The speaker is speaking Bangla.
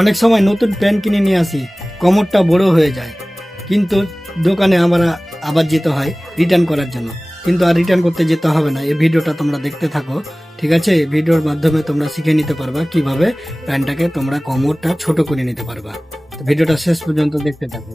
অনেক সময় নতুন প্যান্ট কিনে নিয়ে আসি, কোমরটা বড় হয়ে যায়, কিন্তু দোকানে আমরা আবার যেতে হয় রিটার্ন করার জন্য। কিন্তু আর রিটার্ন করতে যেতে হবে না, এই ভিডিওটা তোমরা দেখতে থাকো। ঠিক আছে, এই ভিডিওর মাধ্যমে তোমরা শিখে নিতে পারবা কিভাবে প্যান্টটাকে তোমরা কোমরটা ছোট করে নিতে পারবা। তো ভিডিওটা শেষ পর্যন্ত দেখতে থাকো।